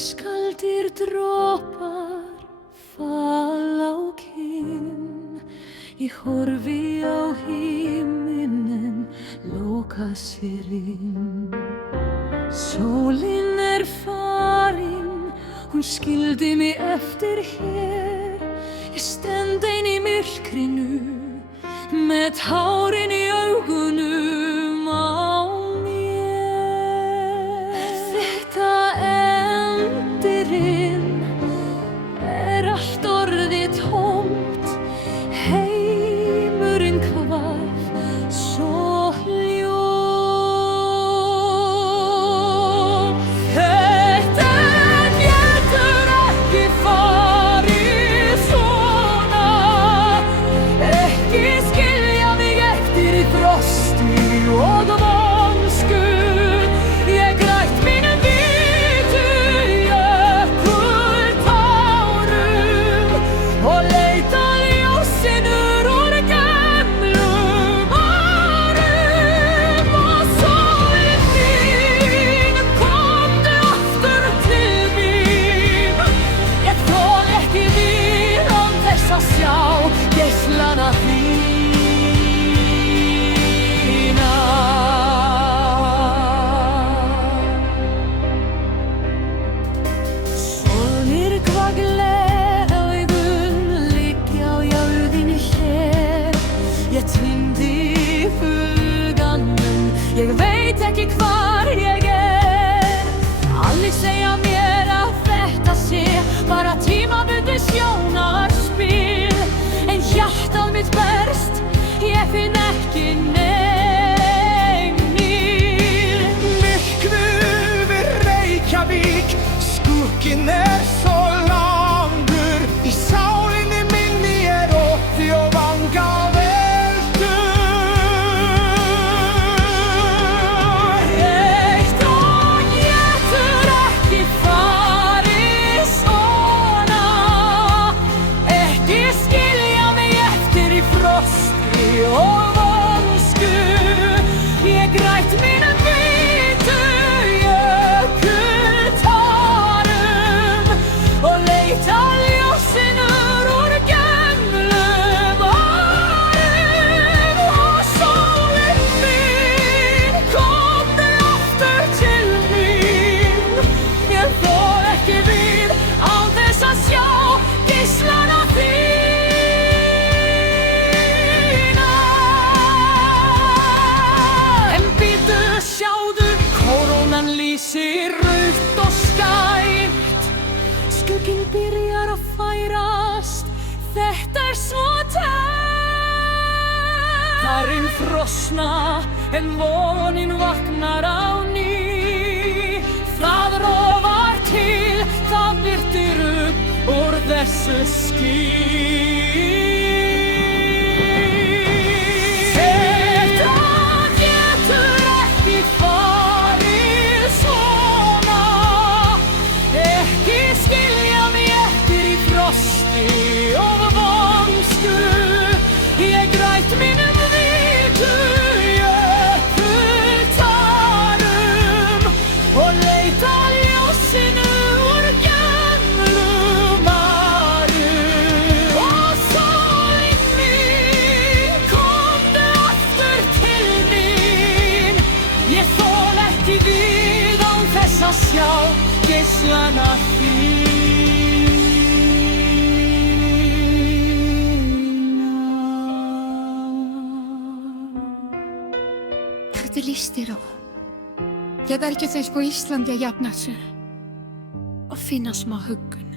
Ískaldir dropar falla á kinn. Ég horfi á himinn loka sér inn. Sólin farin, hún skildi mig eftir hér. Ég stend ein í myrkrinu með tárin í augunum á mér. Þetta endirinn allt orðið tómt. Heimurinn hvarf svo hljótt. Þetta getur ekki farið svona. Ekki skilja mig eftir í frosti og vonsku. Ég græt mínum hvítu jökultárum og leita ljósinu úr gamlum árum. Og sólin mín, komdu aftur til mín. Ég þoli ekki við án þess að sjá geislana þína. Sorgmyrkva gleraugun liggja á jörðinni hér. Ég týndi huganum, ég veit ekki hvar ég er. Allir segja mér að þetta sé bara tímabundið sjónarspil. En hjartað mitt berst, ég finn ekki negnir. Myrkvu við Reykjavík, skugginn svo langur. Í sálinni minni ótti og vangaveldur. Eitt og getur ekki farið svona. Ekki skilja mig eftir í frosti og vonsku. Ég græt mínum hvítu jökultárum og leita ljósinu úr gamlum árum. Og sólin mín, komdu aftur til mín. Ég þoli ekki við án þess að sjá geislana þína. En bíddu, sjáðu, kórónan lýsir rautt og skært. Skugginn byrjar að færast, þetta svo tært. Þarinn frosna, en vonin vaknar á ný. Það rofar til, það birtir upp úr þessu ský. Þetta getur ekki farið svona. Ekki skilja mig eftir í frosti og vonsku. Ég græt mínum hvítu jökultárum og leita ljósinu úr gamlum árum. Og sólin mín, komdu aftur til mín. Ég þoli ekki við án þess að sjá geislana þína. Hvernig líst þér á? Geta ekki þeir på Íslandi að jafna sig og finna smá huggun?